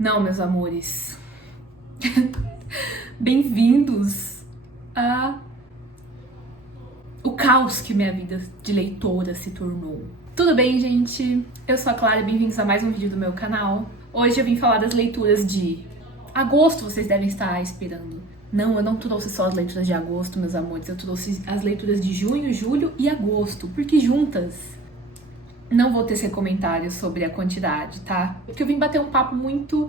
Não, meus amores. Bem-vindos a o caos que minha vida de leitora se tornou. Tudo bem, gente? Eu sou a Clara e bem-vindos a mais um vídeo do meu canal. Hoje eu vim falar das leituras de agosto, vocês devem estar esperando. Não, eu não trouxe só as leituras de agosto, meus amores. Eu trouxe as leituras de junho, julho e agosto, porque juntas não vou tecer comentários sobre a quantidade, tá? Porque eu vim bater um papo muito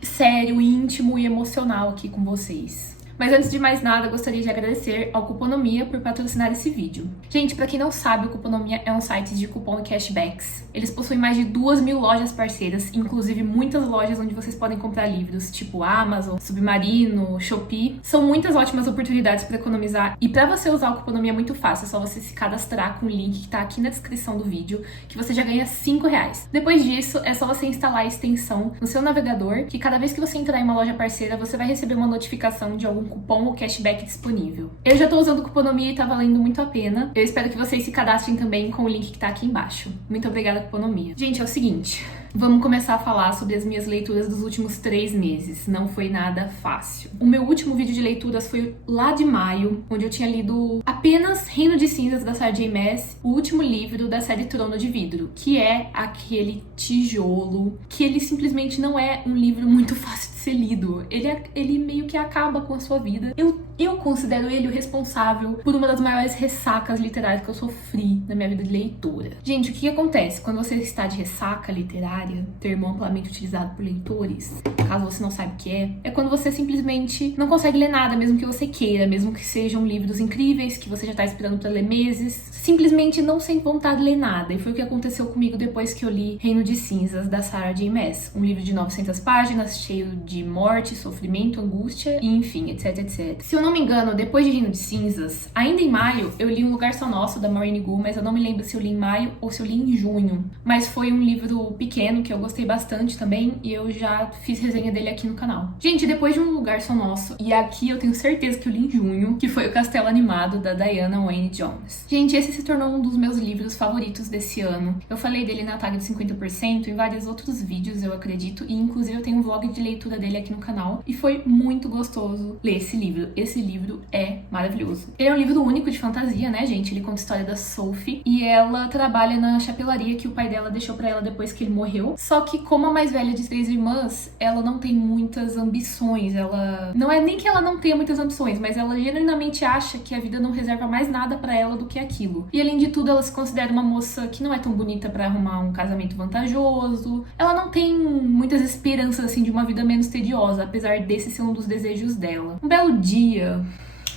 sério, íntimo e emocional aqui com vocês. Mas antes de mais nada, eu gostaria de agradecer ao Cuponomia por patrocinar esse vídeo. Gente, pra quem não sabe, o Cuponomia é um site de cupom e cashbacks. Eles possuem mais de 2.000 lojas parceiras, inclusive muitas lojas onde vocês podem comprar livros, tipo Amazon, Submarino, Shopee. São muitas ótimas oportunidades para economizar. E pra você usar o Cuponomia é muito fácil, é só você se cadastrar com o link que tá aqui na descrição do vídeo, que você já ganha R$5. Depois disso, é só você instalar a extensão no seu navegador, que cada vez que você entrar em uma loja parceira, você vai receber uma notificação de algum cupom ou cashback disponível. Eu já tô usando o Cuponomia e tá valendo muito a pena. Eu espero que vocês se cadastrem também com o link que tá aqui embaixo. Muito obrigada, Cuponomia. Gente, é o seguinte, vamos começar a falar sobre as minhas leituras dos últimos 3 meses. Não foi nada fácil. O meu último vídeo de leituras foi lá de maio, onde eu tinha lido apenas Reino de Cinzas, da Sarah J. Maas, o último livro da série Trono de Vidro, que é aquele tijolo que ele simplesmente não é um livro muito fácil de ser lido. Ele meio que acaba com a sua vida. Eu considero ele o responsável por uma das maiores ressacas literárias que eu sofri na minha vida de leitora. Gente, o que acontece quando você está de ressaca literária, termo amplamente utilizado por leitores, caso você não saiba o que é quando você simplesmente não consegue ler nada, mesmo que você queira, mesmo que sejam livros incríveis, que você já tá esperando pra ler meses, simplesmente não sente vontade de ler nada. E foi o que aconteceu comigo depois que eu li Reino de Cinzas, da Sarah J. Maas, um livro de 900 páginas, cheio de morte, sofrimento, angústia, e enfim, etc, etc. Se eu não me engano, depois de Reino de Cinzas, ainda em maio, eu li Um Lugar Só Nosso, da Maureen Gu, mas eu não me lembro se eu li em maio ou se eu li em junho. Mas foi um livro pequeno, que eu gostei bastante também, e eu já fiz resenha dele aqui no canal. Gente, depois de Um Lugar Só Nosso, e aqui eu tenho certeza que eu li em junho, que foi O Castelo Animado, da Diana Wynne Jones. Gente, esse se tornou um dos meus livros favoritos desse ano. Eu falei dele na tag de 50% em vários outros vídeos, eu acredito, e inclusive eu tenho um vlog de leitura dele aqui no canal, e foi muito gostoso ler esse livro. Esse livro é maravilhoso. Ele é um livro único de fantasia, né, gente? Ele conta a história da Sophie, e ela trabalha na chapelaria que o pai dela deixou pra ela depois que ele morreu. Só que, como a mais velha de 3 irmãs, ela não tem muitas ambições. Ela... Não é nem que ela não tenha muitas ambições, mas ela genuinamente acha que a vida não reserva mais nada pra ela do que aquilo. E, além de tudo, ela se considera uma moça que não é tão bonita pra arrumar um casamento vantajoso. Ela não tem muitas esperanças, assim, de uma vida menos tediosa, apesar desse ser um dos desejos dela. Um belo dia,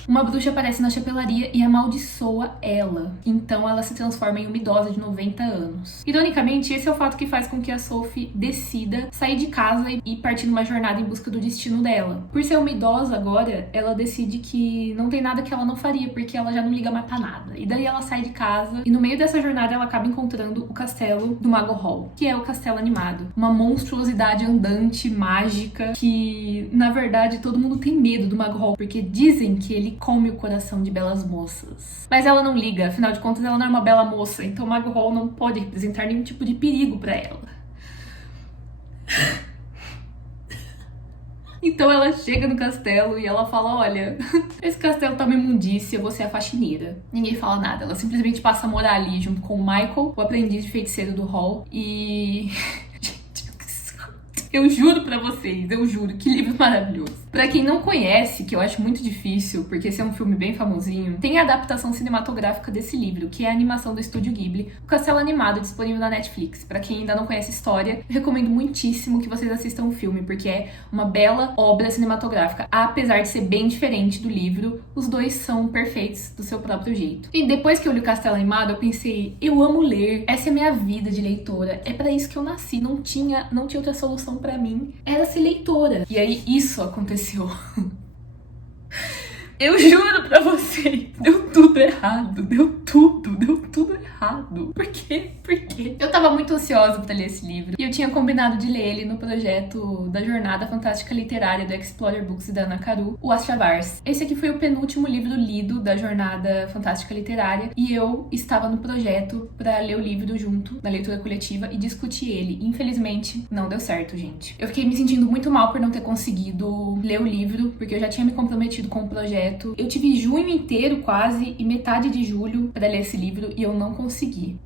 uma bruxa aparece na chapelaria e amaldiçoa ela. Então ela se transforma em uma idosa de 90 anos. Ironicamente, esse é o fato que faz com que a Sophie decida sair de casa e partir numa jornada em busca do destino dela. Por ser uma idosa agora, ela decide que não tem nada que ela não faria, porque ela já não liga mais pra nada. E daí ela sai de casa e no meio dessa jornada ela acaba encontrando o castelo do Mago Hall, que é o castelo animado. Uma monstruosidade andante, mágica, que na verdade todo mundo tem medo do Mago Hall, porque dizem que ele come o coração de belas moças. Mas ela não liga, afinal de contas ela não é uma bela moça, então o Mago Hall não pode representar nenhum tipo de perigo pra ela. Então ela chega no castelo e ela fala, olha, esse castelo tá uma imundícia, eu vou ser a faxineira. Ninguém fala nada, ela simplesmente passa a morar ali junto com o Michael, o aprendiz de feiticeiro do Hall, e... Eu juro pra vocês, eu juro, que livro maravilhoso. Pra quem não conhece, que eu acho muito difícil, porque esse é um filme bem famosinho, tem a adaptação cinematográfica desse livro, que é a animação do Estúdio Ghibli, o Castelo Animado, disponível na Netflix. Pra quem ainda não conhece a história, eu recomendo muitíssimo que vocês assistam o filme, porque é uma bela obra cinematográfica. Apesar de ser bem diferente do livro, os dois são perfeitos do seu próprio jeito. E depois que eu li o Castelo Animado, eu pensei, eu amo ler, essa é a minha vida de leitora, é pra isso que eu nasci, não tinha outra solução pra mim, era ser leitora. E aí isso aconteceu. Eu juro pra vocês, deu tudo errado, deu tudo errado. errado. Por quê? Por quê? Eu tava muito ansiosa pra ler esse livro. E eu tinha combinado de ler ele no projeto da Jornada Fantástica Literária do Explorer Books e da Ana Karu, o As Chavars. Esse aqui foi o penúltimo livro lido da Jornada Fantástica Literária. E eu estava no projeto pra ler o livro junto, na leitura coletiva, e discutir ele. Infelizmente, não deu certo, gente. Eu fiquei me sentindo muito mal por não ter conseguido ler o livro, porque eu já tinha me comprometido com o projeto. Eu tive junho inteiro quase e metade de julho pra ler esse livro e eu não consegui.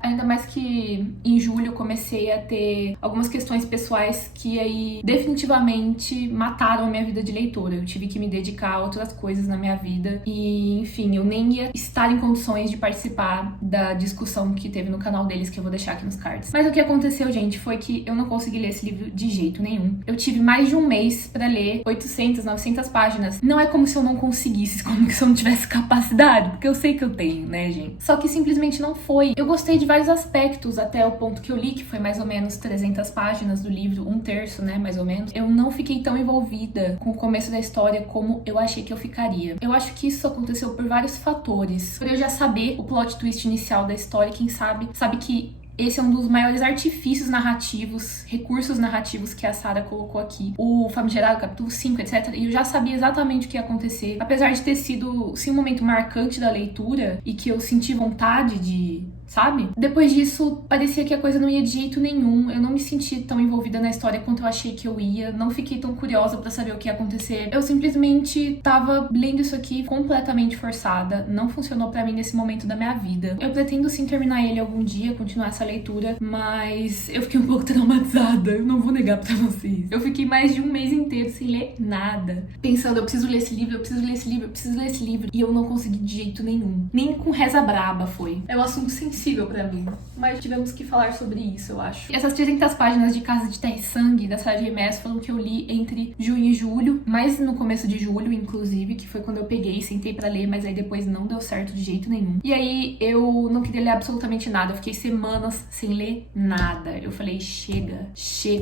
Ainda mais que em julho eu comecei a ter algumas questões pessoais que aí definitivamente mataram a minha vida de leitora. Eu tive que me dedicar a outras coisas na minha vida e, enfim, eu nem ia estar em condições de participar da discussão que teve no canal deles, que eu vou deixar aqui nos cards. Mas o que aconteceu, gente, foi que eu não consegui ler esse livro de jeito nenhum. Eu tive mais de um mês pra ler 800, 900 páginas. Não é como se eu não conseguisse, como se eu não tivesse capacidade, porque eu sei que eu tenho, né, gente? Só que simplesmente não foi. Eu gostei de vários aspectos até o ponto que eu li, que foi mais ou menos 300 páginas do livro, um terço, né, mais ou menos. Eu não fiquei tão envolvida com o começo da história como eu achei que eu ficaria. Eu acho que isso aconteceu por vários fatores. Por eu já saber o plot twist inicial da história, quem sabe que esse é um dos maiores artifícios narrativos, recursos narrativos que a Sarah colocou aqui. O famigerado capítulo 5, etc. E eu já sabia exatamente o que ia acontecer. Apesar de ter sido, sim, um momento marcante da leitura e que eu senti vontade de... sabe? Depois disso, parecia que a coisa não ia de jeito nenhum. Eu não me senti tão envolvida na história quanto eu achei que eu ia. Não fiquei tão curiosa pra saber o que ia acontecer. Eu simplesmente tava lendo isso aqui completamente forçada. Não funcionou pra mim nesse momento da minha vida. Eu pretendo sim terminar ele algum dia, continuar essa leitura, mas eu fiquei um pouco traumatizada. Eu não vou negar pra vocês. Eu fiquei mais de um mês inteiro sem ler nada. Pensando, eu preciso ler esse livro, eu preciso ler esse livro, eu preciso ler esse livro. E eu não consegui de jeito nenhum. Nem com reza braba foi. É um assunto sensível pra mim, mas tivemos que falar sobre isso, eu acho. E essas 300 páginas de Casa de Terra e Sangue, da Sarah J. Maas, foram que eu li entre junho e julho, mais no começo de julho, inclusive, que foi quando eu peguei e sentei pra ler, mas aí depois não deu certo de jeito nenhum. E aí eu não queria ler absolutamente nada, eu fiquei semanas sem ler nada. Eu falei, chega,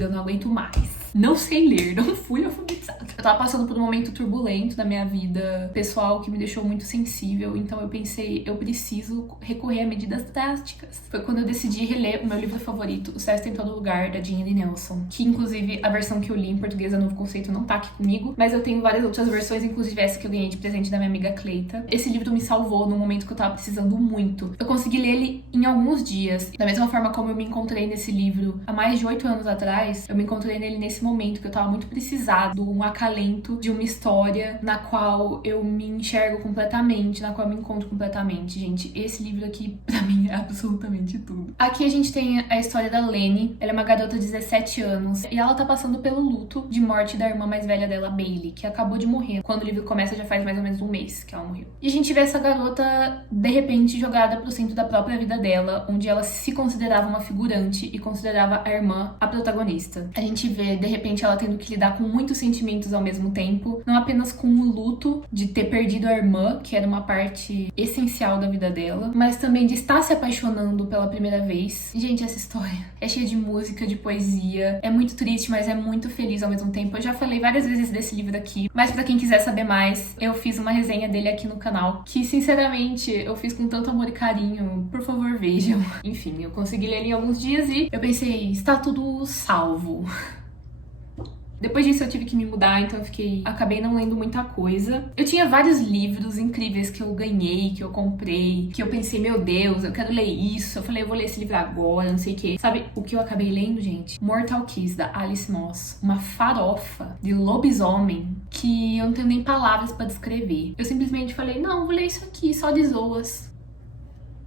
eu não aguento mais. Não sei ler, não fui alfabetizada. Eu tava passando por um momento turbulento da minha vida pessoal que me deixou muito sensível, então eu pensei, eu preciso recorrer a medidas drásticas. Foi quando eu decidi reler o meu livro favorito, O Sexto em Todo Lugar, da Jean L. Nelson, que inclusive a versão que eu li em português, a Novo Conceito, não tá aqui comigo, mas eu tenho várias outras versões, inclusive essa que eu ganhei de presente da minha amiga Cleita. Esse livro me salvou num momento que eu tava precisando muito. Eu consegui ler ele em alguns dias, da mesma forma como eu me encontrei nesse livro há mais de 8 anos atrás, eu me encontrei nele nesse momento que eu tava muito precisado, um acalento de uma história na qual eu me enxergo completamente, na qual eu me encontro completamente. Gente, esse livro aqui, pra mim, é absolutamente tudo. Aqui a gente tem a história da Lenny. Ela é uma garota de 17 anos e ela tá passando pelo luto de morte da irmã mais velha dela, Bailey, que acabou de morrer. Quando o livro começa, já faz mais ou menos um mês que ela morreu. E a gente vê essa garota, de repente, jogada pro centro da própria vida dela, onde ela se considerava uma figurante e considerava a irmã a protagonista. A gente vê, de repente, ela tendo que lidar com muitos sentimentos ao mesmo tempo, não apenas com o luto de ter perdido a irmã, que era uma parte essencial da vida dela, mas também de estar se apaixonando pela primeira vez. Gente, essa história é cheia de música, de poesia, é muito triste, mas é muito feliz ao mesmo tempo. Eu já falei várias vezes desse livro aqui, mas pra quem quiser saber mais, eu fiz uma resenha dele aqui no canal, que sinceramente eu fiz com tanto amor e carinho. Por favor, vejam. Enfim, eu consegui ler ele em alguns dias e eu pensei, está tudo salvo. Depois disso eu tive que me mudar, então acabei não lendo muita coisa. Eu tinha vários livros incríveis que eu ganhei, que eu comprei, que eu pensei, meu Deus, eu quero ler isso. Eu falei, eu vou ler esse livro agora, não sei o quê. Sabe o que eu acabei lendo, gente? Mortal Kiss, da Alice Moss. Uma farofa de lobisomem que eu não tenho nem palavras pra descrever. Eu simplesmente falei, não, vou ler isso aqui, só de zoas.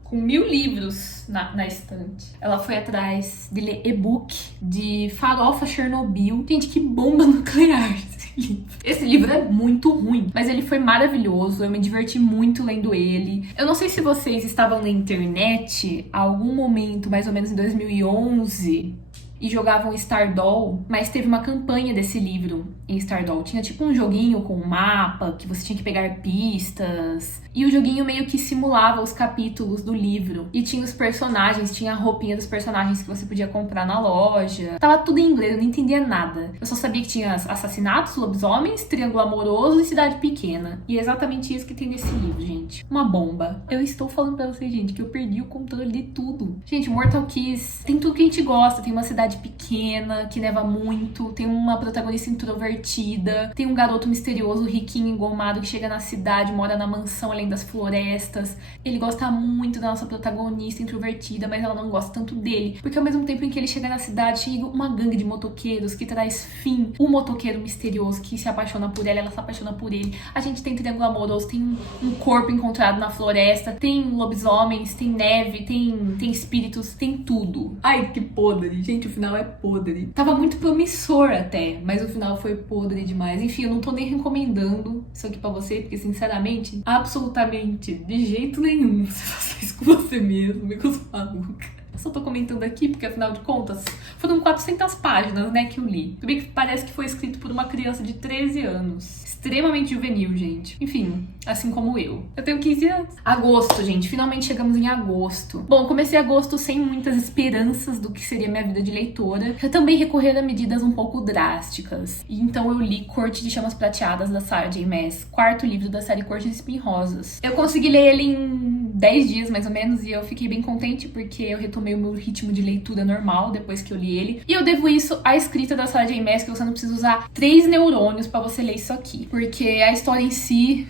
Com 1000 livros na estante. Ela foi atrás de ler e-book de Farofa Chernobyl. Gente, que bomba nuclear esse livro. Esse livro é muito ruim, mas ele foi maravilhoso. Eu me diverti muito lendo ele. Eu não sei se vocês estavam na internet a algum momento, mais ou menos em 2011... e jogavam Stardoll, mas teve uma campanha desse livro em Stardoll. Tinha tipo um joguinho com um mapa, que você tinha que pegar pistas, e o joguinho meio que simulava os capítulos do livro. E tinha os personagens, tinha a roupinha dos personagens que você podia comprar na loja. Tava tudo em inglês, eu não entendia nada. Eu só sabia que tinha assassinatos, lobisomens, triângulo amoroso e cidade pequena. E é exatamente isso que tem nesse livro, gente. gente, uma bomba. Eu estou falando pra vocês, gente, que eu perdi o controle de tudo. Gente, Mortal Kiss tem tudo que a gente gosta. Tem uma cidade pequena, que neva muito, tem uma protagonista introvertida, tem um garoto misterioso, riquinho, engomado, que chega na cidade, mora na mansão além das florestas. Ele gosta muito da nossa protagonista introvertida, mas ela não gosta tanto dele, porque ao mesmo tempo em que ele chega na cidade, chega uma gangue de motoqueiros que traz fim o motoqueiro misterioso que se apaixona por ela se apaixona por ele. A gente tem triângulo amoroso, tem um corpo encontrado na floresta, tem lobisomens, tem neve, tem espíritos, tem tudo. Ai, que podre. Gente, o final é podre. Tava muito promissor até, mas o final foi podre demais. Enfim, eu não tô nem recomendando isso aqui pra você, porque sinceramente, absolutamente, de jeito nenhum, você faça isso com você mesmo, me coisa maluca. Eu só tô comentando aqui porque, afinal de contas, foram 400 páginas, né, que eu li. Tudo bem que parece que foi escrito por uma criança de 13 anos. Extremamente juvenil, gente. Enfim, assim como eu. Eu tenho 15 anos. Agosto, gente. Finalmente chegamos em agosto. Bom, comecei agosto sem muitas esperanças do que seria minha vida de leitora. Eu também recorri a medidas um pouco drásticas. E então eu li Corte de Chamas Prateadas, da Sarah J. Maas. Quarto livro da série Corte de Espinhosas. Eu consegui ler ele em 10 dias, mais ou menos, e eu fiquei bem contente porque eu retomei o meu ritmo de leitura normal depois que eu li ele. E eu devo isso à escrita da Sarah J. Maas, que você não precisa usar 3 neurônios pra você ler isso aqui. Porque a história em si,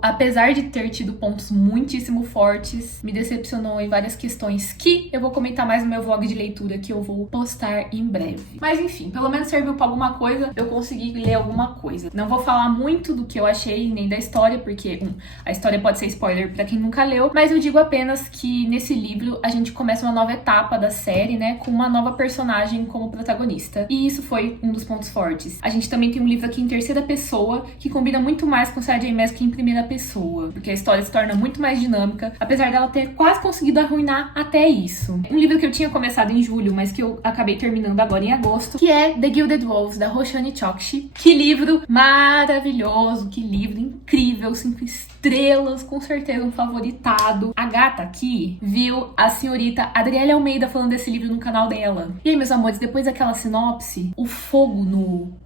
apesar de ter tido pontos muitíssimo fortes, me decepcionou em várias questões que eu vou comentar mais no meu vlog de leitura, que eu vou postar em breve. Mas enfim, pelo menos serviu pra alguma coisa, eu consegui ler alguma coisa. Não vou falar muito do que eu achei, nem da história, porque a história pode ser spoiler pra quem nunca leu, mas eu digo apenas que nesse livro a gente começa uma nova etapa da série, né, com uma nova personagem como protagonista. E isso foi um dos pontos fortes. A gente também tem um livro aqui em terceira pessoa, que combina muito mais com Sarah J. Maas que em primeira pessoa, porque a história se torna muito mais dinâmica, apesar dela ter quase conseguido arruinar até isso. Um livro que eu tinha começado em julho, mas que eu acabei terminando agora em agosto, que é The Gilded Wolves, da Roshani Chokshi. Que livro maravilhoso, que livro incrível, 5 estrelas, com certeza um favoritado. A gata aqui viu a senhorita Adriele Almeida falando desse livro no canal dela. E aí, meus amores, depois daquela sinopse, o fogo no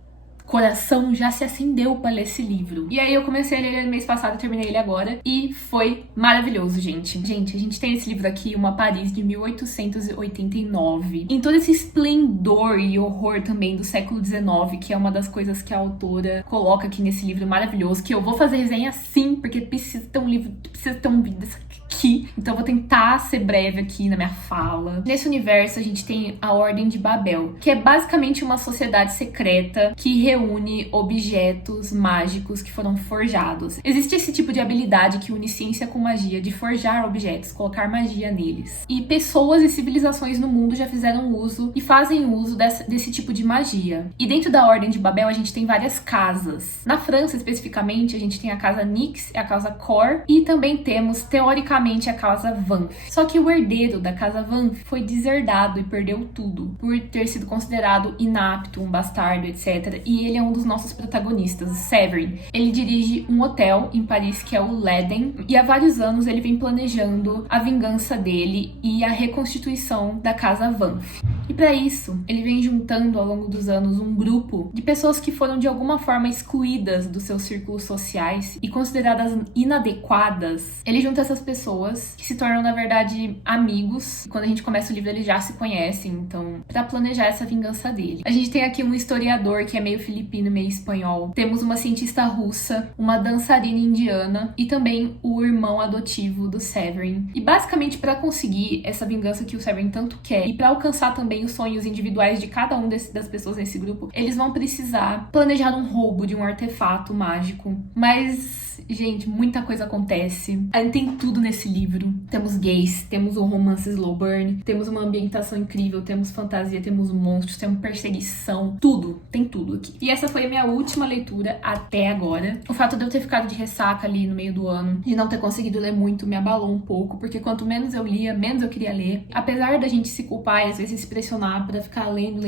coração já se acendeu pra ler esse livro. E aí eu comecei a ler ele mês passado e terminei ele agora. E foi maravilhoso, gente. Gente, a gente tem esse livro aqui, Uma Paris de 1889. Em todo esse esplendor e horror também do século XIX, que é uma das coisas que a autora coloca aqui nesse livro maravilhoso, que eu vou fazer resenha sim, porque precisa ter um livro, precisa ter um vídeo desse aqui. Então eu vou tentar ser breve aqui na minha fala. Nesse universo a gente tem a Ordem de Babel, que é basicamente uma sociedade secreta que reúne objetos mágicos que foram forjados. Existe esse tipo de habilidade que une ciência com magia, de forjar objetos, colocar magia neles. E pessoas e civilizações no mundo já fizeram uso e fazem uso desse tipo de magia. E dentro da Ordem de Babel a gente tem várias casas. Na França, especificamente, a gente tem a casa Nyx e a casa Cor, e também temos, teoricamente, a casa Vanf. Só que o herdeiro da casa Vanf foi deserdado e perdeu tudo, por ter sido considerado inapto, um bastardo, etc. E ele é um dos nossos protagonistas, Severin. Ele dirige um hotel em Paris que é o L'Eden, e há vários anos ele vem planejando a vingança dele e a reconstituição da casa Vanf. E para isso, ele vem juntando ao longo dos anos um grupo de pessoas que foram de alguma forma excluídas dos seus círculos sociais e consideradas inadequadas. Ele junta essas pessoas que se tornam, na verdade, amigos. E quando a gente começa o livro, eles já se conhecem, então, pra planejar essa vingança dele. A gente tem aqui um historiador que é meio filipino, meio espanhol. Temos uma cientista russa, uma dançarina indiana e também o irmão adotivo do Severin. E basicamente, pra conseguir essa vingança que o Severin tanto quer e pra alcançar também os sonhos individuais de cada um das pessoas nesse grupo, eles vão precisar planejar um roubo de um artefato mágico. Mas, gente, muita coisa acontece. Tem tudo nesse livro. Temos gays, temos o romance slow burn, temos uma ambientação incrível, temos fantasia, temos monstros, temos perseguição, tudo, tem tudo aqui. E essa foi a minha última leitura até agora. O fato de eu ter ficado de ressaca ali no meio do ano e não ter conseguido ler muito me abalou um pouco, porque quanto menos eu lia, menos eu queria ler. Apesar da gente se culpar e às vezes se pressionar pra ficar lendo,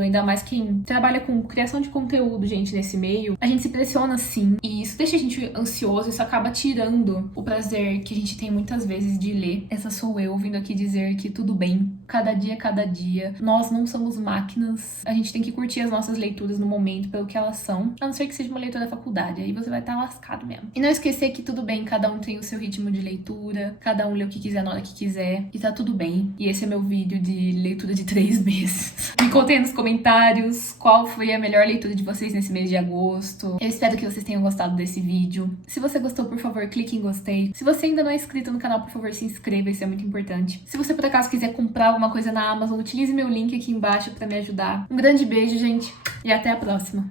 ainda mais quem trabalha com criação de conteúdo, gente, nesse meio, a gente se pressiona sim, e isso deixa a gente ansioso, isso acaba tirando o prazer que a gente tem muitas vezes de ler. Essa sou eu vindo aqui dizer que tudo bem, cada dia é cada dia. Nós não somos máquinas, a gente tem que curtir as nossas leituras no momento conhecimento pelo que elas são, a não ser que seja uma leitura da faculdade, aí você vai estar lascado mesmo. E não esquecer que tudo bem, cada um tem o seu ritmo de leitura, cada um lê o que quiser na hora que quiser, e tá tudo bem. E esse é meu vídeo de leitura de 3 meses. Me contem nos comentários qual foi a melhor leitura de vocês nesse mês de agosto. Eu espero que vocês tenham gostado desse vídeo. Se você gostou, por favor, clique em gostei. Se você ainda não é inscrito no canal, por favor, se inscreva, isso é muito importante. Se você por acaso quiser comprar alguma coisa na Amazon, utilize meu link aqui embaixo pra me ajudar. Um grande beijo, gente, e até a próxima.